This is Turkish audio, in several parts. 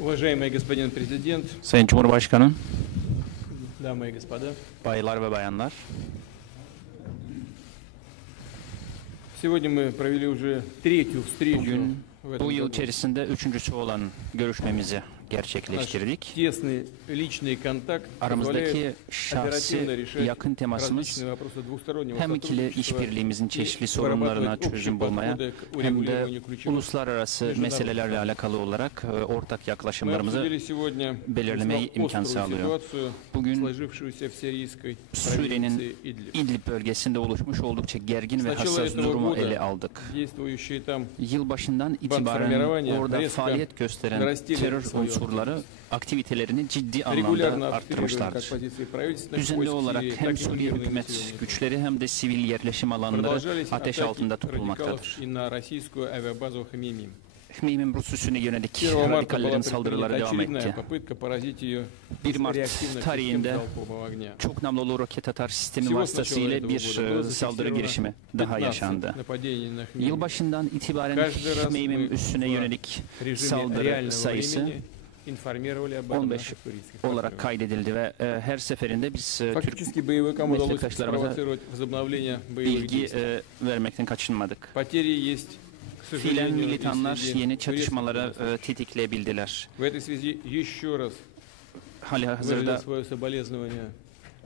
Уважаемый господин президент, Sayın Cumhurbaşkanım, дамы и господа, baylar ve bayanlar, сегодня мы провели уже третью встречу bugün в этом bu yıl году. içerisinde üçüncüsü olan görüşmemizi Наш gerçekleştirdik. тесный личный контакт Aramızdaki позволяет şahsi оперативно решать yakın temasımız различные вопросы двустороннего hem ikili сотрудничества işbirliğimizin и çeşitli sorunlarına вырабатывать общие çözüm bulmaya подходы к hem de урегулированию ключевых uluslararası международных meselelerle проблем. alakalı olarak ortak Мы yaklaşımlarımızı обсудили сегодня belirlemeye весьма imkan острую sağlıyor. ситуацию, Bugün сложившуюся в сирийской Suriye'nin провинции Идлиб. İdlib bölgesinde oluşmuş oldukça gergin ve С начала hassas этого durumu года ele aldık. действующие там Yılbaşından Formirування itibaren orada резко faaliyet gösteren narastili terör свою unsurları aktivitelerini ciddi регулярно anlamda обстреливали как arttırmışlardır. позиции правительственных Düzenli войск olarak Сирии, hem так и Suriye мирные hükümet населенные. güçleri hem de sivil yerleşim alanları Продолжались ateş атаки altında радикалов tutulmaktadır. и на российскую авиабазу Хамимим. Hmeymin Rus üssüne yönelik 1 Mart'ta radikallerin была saldırıları предпринята devam очередная etti. попытка поразить ее 1 из Mart реактивных систем tarihinde залпового огня. çok namlulu roket atar sistemi Всего с начала vasıtasıyla этого bir года было saldırı зафиксировано girişimi daha 15 yaşandı. нападений на Хмеймим. Yılbaşından itibaren Каждый раз Hmeymin мы üssüne в yönelik режиме saldırı реального sayısı времени информировали об этом 15 наших турецких olarak партнеров. kaydedildi ve her seferinde biz Türk Фактически боевикам удалось meslektaşlarımıza спровоцировать возобновление боевых bilgi действий. vermekten kaçınmadık. Потери есть, к Fiilen сожалению, и militanlar среди yeni турецких çatışmaları государств. tetikleyebildiler. В этой связи еще раз Hali выразил hazırda свое соболезнование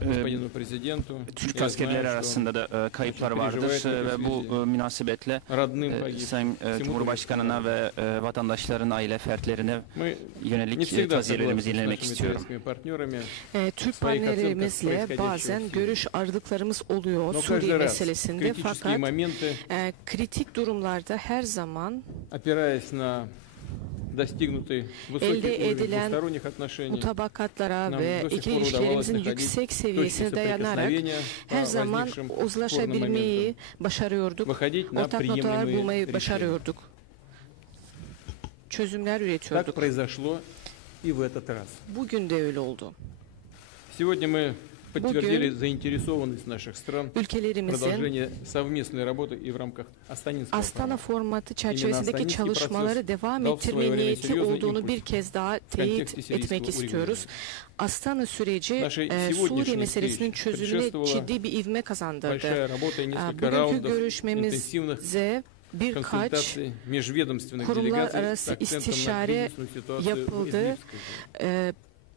господину президенту. Türk Я askerleri знаю, что arasında da kayıplar vardır ve bu münasebetle родным погиб. Sayın Cumhurbaşkanı'na ve vatandaşların aile fertlerine Мы не yönelik всегда taziyelerimizi согласны с ilerlemek нашими istiyorum. турецкими партнерами. Türk Своих partnerlerimizle ocenkach bazen происходящего в görüş ayrılıklarımız oluyor Но Suriye каждый раз meselesinde, критические fakat моменты, kritik durumlarda her zaman опираясь на достигнутый высокий elde уровень edilen двусторонних отношений, mutabakatlara нам ve до сих ikili пор удавалось ilişkilerimizin находить yüksek точки seviyesine dayanarak соприкосновения по her zaman возникшим спорным uzlaşabilmeyi моментам, başarıyorduk. выходить на Ortak noktalar приемлемые bulmayı решения. başarıyorduk. Çözümler Так üretiyorduk. произошло и в этот раз. Bugün de öyle oldu. Сегодня мы подтвердили заинтересованность наших стран в Ülkelerimizin продолжении совместной работы и в рамках Астанинского Astana формата. formatı çerçevesindeki Astanинский çalışmaları proces devam dal ettirme своевременно niyeti серьезный olduğunu импульс bir kez daha контексте teyit сирийского etmek istiyoruz. Astana süreci Нашей Suriye сегодняшней meselesinin встрече çözümüne предшествовала ciddi bir ivme kazandırdı. большая работа и несколько Bugünkü раундов интенсивных görüşmemize birkaç консультаций межведомственных kurumlar делегаций с arası акцентом на istişare кризисную ситуацию в yapıldı. Идлибской зоне.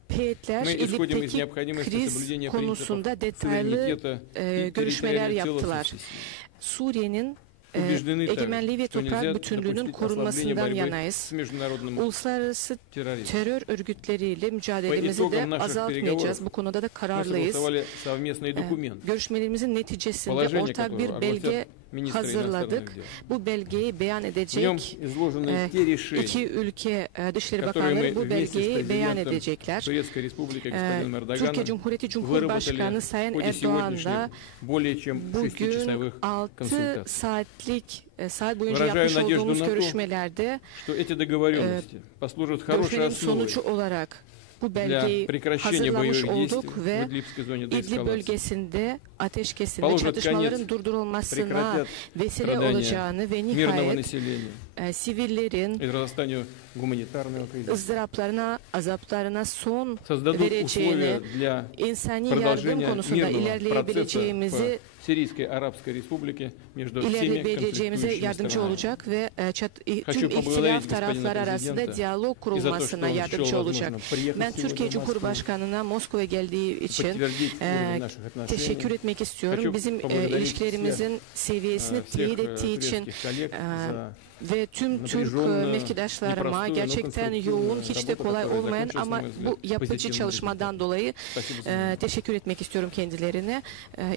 Heyetler Мы исходим из İdlib'deki необходимости kriz соблюдения konusunda принципов detaylı суверенитета и görüşmeler территориальной yaptılar. целостности. Suriye'nin Убеждены egemenliği ve также, что toprak нельзя bütünlüğünün допустить korunmasından ослабления борьбы yanayız. с международным Uluslararası терроризмом. terör örgütleriyle По mücadelemizi итогам de наших azaltmayacağız. переговоров Bu konuda da мы kararlıyız. согласовали совместный документ, Görüşmelerimizin neticesinde положение ortak bir которого belge огласят министры иностранных hazırladık. дел. Bu belgeyi beyan В нем edecek изложены те решения, iki ülke Dışişleri которые Bakanları мы bu вместе с belgeyi beyan президентом edecekler. Турецкой Республики господином Türkiye Эрдоганом Cumhuriyeti выработали Cumhurbaşkanı в Sayın ходе Erdoğan сегодняшних da более чем bugün 6-часовых 6 консультаций. saat boyunca Выражаю yapmış надежду olduğumuz на то, görüşmelerde что эти договоренности послужат хорошей görüşmelerin основой sonucu olarak bu для belgeyi прекращения hazırlamış боевых действий olduk в ve Идлибской зоне İdlib деэскалации. bölgesinde ateşkesin ve Положат çatışmaların конец, durdurulmasına прекратят vesile страдания olacağını ve мирного nihayet населения sivillerin и разрастанию гуманитарного кризиса. ızdıraplarına, azaplarına son Создадут vereceğini, условия для insani yardım продолжения konusunda мирного процесса ilerleyebileceğimizi в Сирийской Арабской Республике между всеми ilerleyebileceğimize конфликтующими yardımcı сторонами. olacak ve tüm поблагодарить ihtilaf господина tarafları arasında президента diyalog И за то, что kurulmasına он yardımcı счел olacak. возможным приехать Ben сегодня Türkiye в Москву, Cumhurbaşkanı'na Moskova'ya geldiği için подтвердить уровень наших отношений. teşekkür etmek istiyorum. Хочу Bizim поблагодарить ilişkilerimizin seviyesini всех teyit ettiği için турецких коллег за ve tüm Türk напряженную, mevkidaşlarıma непростую, но gerçekten конструктивную yoğun, hiç de работу, kolay которая olmayan закончилась, ama на мой взгляд, bu yapıcı позитивным çalışmadan результатом. dolayı Спасибо за внимание. teşekkür etmek istiyorum kendilerine.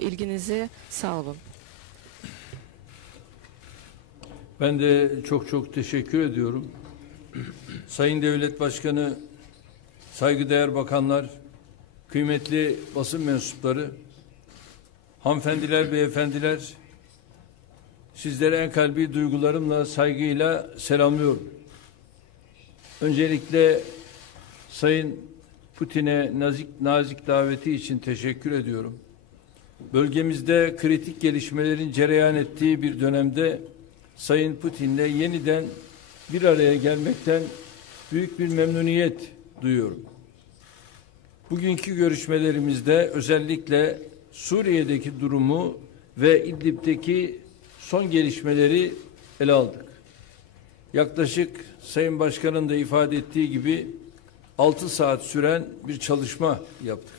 İlginize sağ olun. Ben de çok teşekkür ediyorum. Sayın Devlet Başkanı, saygıdeğer bakanlar, kıymetli basın mensupları, hanımefendiler, beyefendiler, sizlere en kalbi duygularımla, saygıyla selamlıyorum. Öncelikle Sayın Putin'e nazik daveti için teşekkür ediyorum. Bölgemizde kritik gelişmelerin cereyan ettiği bir dönemde Sayın Putin'le yeniden bir araya gelmekten büyük bir memnuniyet duyuyorum. Bugünkü görüşmelerimizde özellikle Suriye'deki durumu ve İdlib'deki son gelişmeleri ele aldık. Yaklaşık Sayın Başkan'ın da ifade ettiği gibi 6 saat süren bir çalışma yaptık.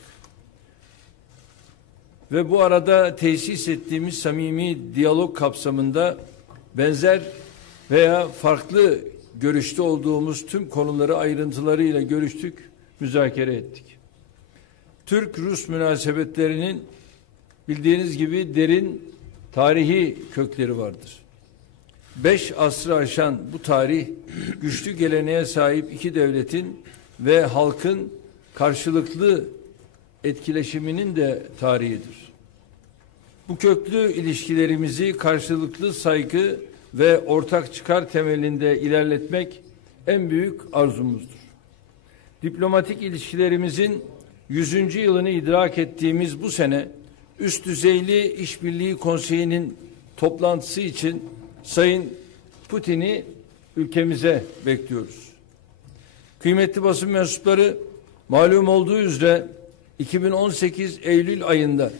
Ve bu arada tesis ettiğimiz samimi diyalog kapsamında benzer veya farklı görüşte olduğumuz tüm konuları ayrıntılarıyla görüştük, müzakere ettik. Türk-Rus münasebetlerinin bildiğiniz gibi derin tarihi kökleri vardır. 5 asrı aşan bu tarih, güçlü geleneğe sahip iki devletin ve halkın karşılıklı etkileşiminin de tarihidir. Bu köklü ilişkilerimizi karşılıklı saygı ve ortak çıkar temelinde ilerletmek en büyük arzumuzdur. Diplomatik ilişkilerimizin 100. yılını idrak ettiğimiz bu sene üst düzeyli işbirliği konseyinin toplantısı için Sayın Putin'i ülkemize bekliyoruz. Kıymetli basın mensupları, malum olduğu üzere 2018 Eylül ayında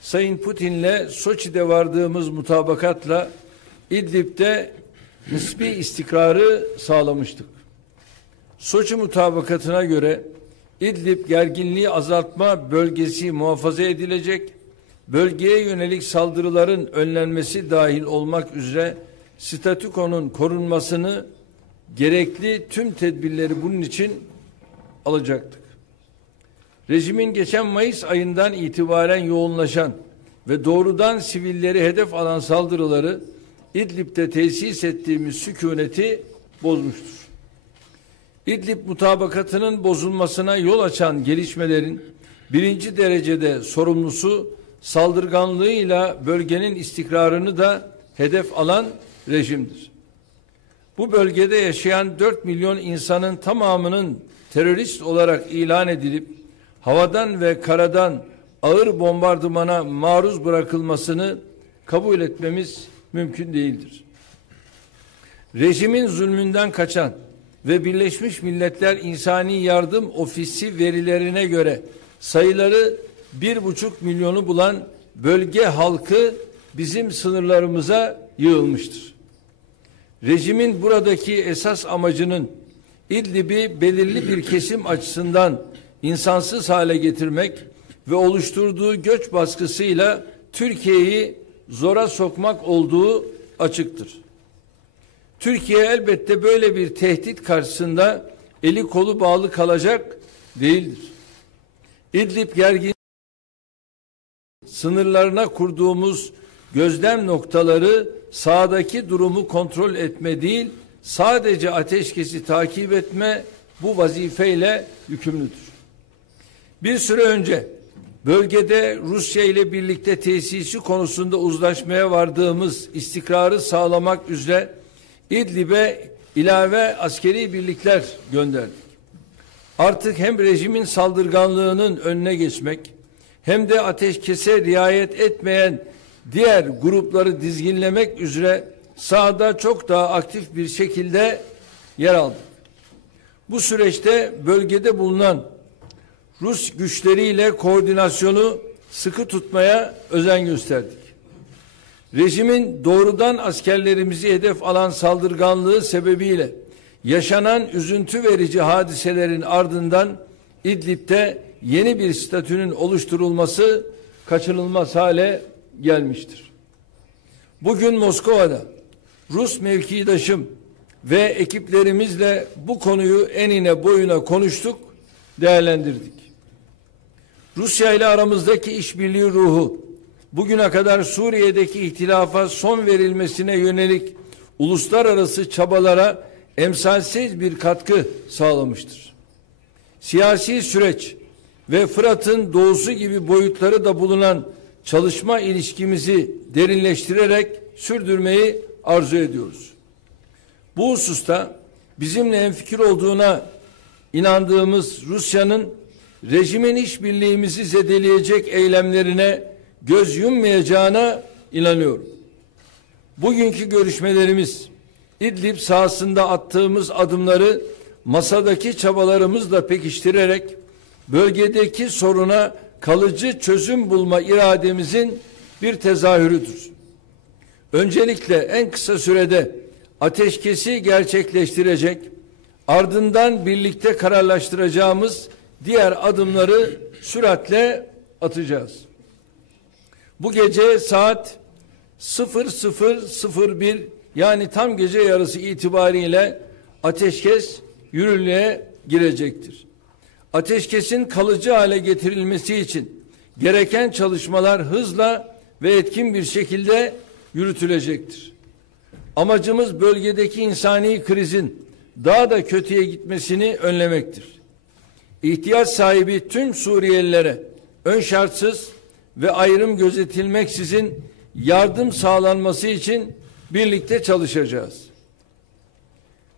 Sayın Putin'le Soçi'de vardığımız mutabakatla İdlib'de nispi istikrarı sağlamıştık. Soçi mutabakatına göre İdlib gerginliği azaltma bölgesi muhafaza edilecek, bölgeye yönelik saldırıların önlenmesi dahil olmak üzere statükonun korunmasını gerekli tüm tedbirleri bunun için alacaktık. Rejimin geçen Mayıs ayından itibaren yoğunlaşan ve doğrudan sivilleri hedef alan saldırıları İdlib'de tesis ettiğimiz sükuneti bozmuştur. İdlib mutabakatının bozulmasına yol açan gelişmelerin birinci derecede sorumlusu saldırganlığıyla bölgenin istikrarını da hedef alan rejimdir. Bu bölgede yaşayan 4 milyon insanın tamamının terörist olarak ilan edilip havadan ve karadan ağır bombardımana maruz bırakılmasını kabul etmemiz mümkün değildir. Rejimin zulmünden kaçan ve Birleşmiş Milletler İnsani Yardım Ofisi verilerine göre sayıları 1,5 milyonu bulan bölge halkı bizim sınırlarımıza yığılmıştır. Rejimin buradaki esas amacının İdlib'i belirli bir kesim açısından insansız hale getirmek ve oluşturduğu göç baskısıyla Türkiye'yi zora sokmak olduğu açıktır. Türkiye elbette böyle bir tehdit karşısında eli kolu bağlı kalacak değildir. İdlib gergin sınırlarına kurduğumuz gözlem noktaları sahadaki durumu kontrol etme değil, sadece ateşkesi takip etme bu vazifeyle yükümlüdür. Bir süre önce bölgede Rusya ile birlikte tesisi konusunda uzlaşmaya vardığımız istikrarı sağlamak üzere İdlib'e ilave askeri birlikler gönderdik. Artık hem rejimin saldırganlığının önüne geçmek hem de ateşkese riayet etmeyen diğer grupları dizginlemek üzere sahada çok daha aktif bir şekilde yer aldık. Bu süreçte bölgede bulunan Rus güçleriyle koordinasyonu sıkı tutmaya özen gösterdik. Rejimin doğrudan askerlerimizi hedef alan saldırganlığı sebebiyle yaşanan üzüntü verici hadiselerin ardından İdlib'de yeni bir statünün oluşturulması kaçınılmaz hale gelmiştir. Bugün Moskova'da Rus mevkidaşım ve ekiplerimizle bu konuyu enine boyuna konuştuk, değerlendirdik. Rusya ile aramızdaki işbirliği ruhu bugüne kadar Suriye'deki ihtilafa son verilmesine yönelik uluslararası çabalara emsalsiz bir katkı sağlamıştır. Siyasi süreç ve Fırat'ın doğusu gibi boyutları da bulunan çalışma ilişkimizi derinleştirerek sürdürmeyi arzu ediyoruz. Bu hususta bizimle hemfikir olduğuna inandığımız Rusya'nın rejimin işbirliğimizi zedeleyecek eylemlerine göz yummayacağına inanıyorum. Bugünkü görüşmelerimiz İdlib sahasında attığımız adımları masadaki çabalarımızla pekiştirerek bölgedeki soruna kalıcı çözüm bulma irademizin bir tezahürüdür. Öncelikle en kısa sürede ateşkesi gerçekleştirecek, ardından birlikte kararlaştıracağımız diğer adımları süratle atacağız. Bu gece saat 00:01 yani tam gece yarısı itibariyle ateşkes yürürlüğe girecektir. Ateşkesin kalıcı hale getirilmesi için gereken çalışmalar hızla ve etkin bir şekilde yürütülecektir. Amacımız bölgedeki insani krizin daha da kötüye gitmesini önlemektir. İhtiyaç sahibi tüm Suriyelilere ön şartsız ve ayrım gözetilmeksizin yardım sağlanması için birlikte çalışacağız.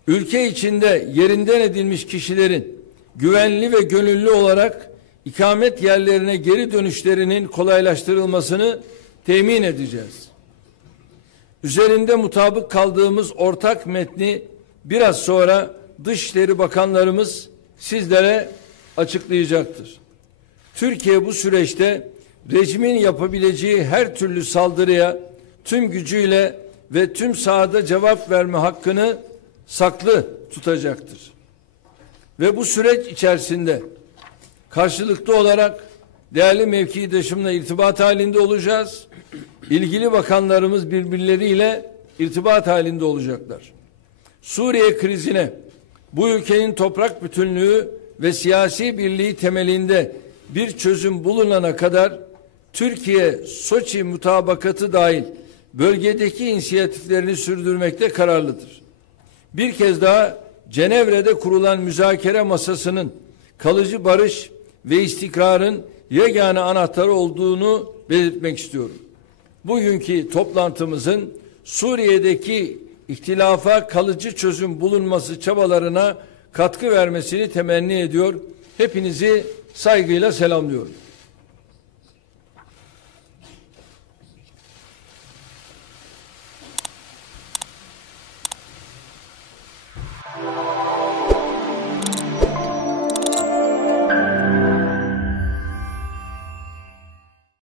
Ülke içinde yerinden edilmiş kişilerin güvenli ve gönüllü olarak ikamet yerlerine geri dönüşlerinin kolaylaştırılmasını temin edeceğiz. Üzerinde mutabık kaldığımız ortak metni biraz sonra Dışişleri Bakanlarımız sizlere açıklayacaktır. Türkiye bu süreçte rejimin yapabileceği her türlü saldırıya tüm gücüyle ve tüm sahada cevap verme hakkını saklı tutacaktır. Ve bu süreç içerisinde karşılıklı olarak değerli mevkidaşımla irtibat halinde olacağız. İlgili bakanlarımız birbirleriyle irtibat halinde olacaklar. Suriye krizine bu ülkenin toprak bütünlüğü ve siyasi birliği temelinde bir çözüm bulunana kadar Türkiye Soçi mutabakatı dahil bölgedeki inisiyatiflerini sürdürmekte kararlıdır. Bir kez daha Cenevre'de kurulan müzakere masasının kalıcı barış ve istikrarın yegane anahtarı olduğunu belirtmek istiyorum. Bugünkü toplantımızın Suriye'deki ihtilafa kalıcı çözüm bulunması çabalarına katkı vermesini temenni ediyor. Hepinizi saygıyla selamlıyorum.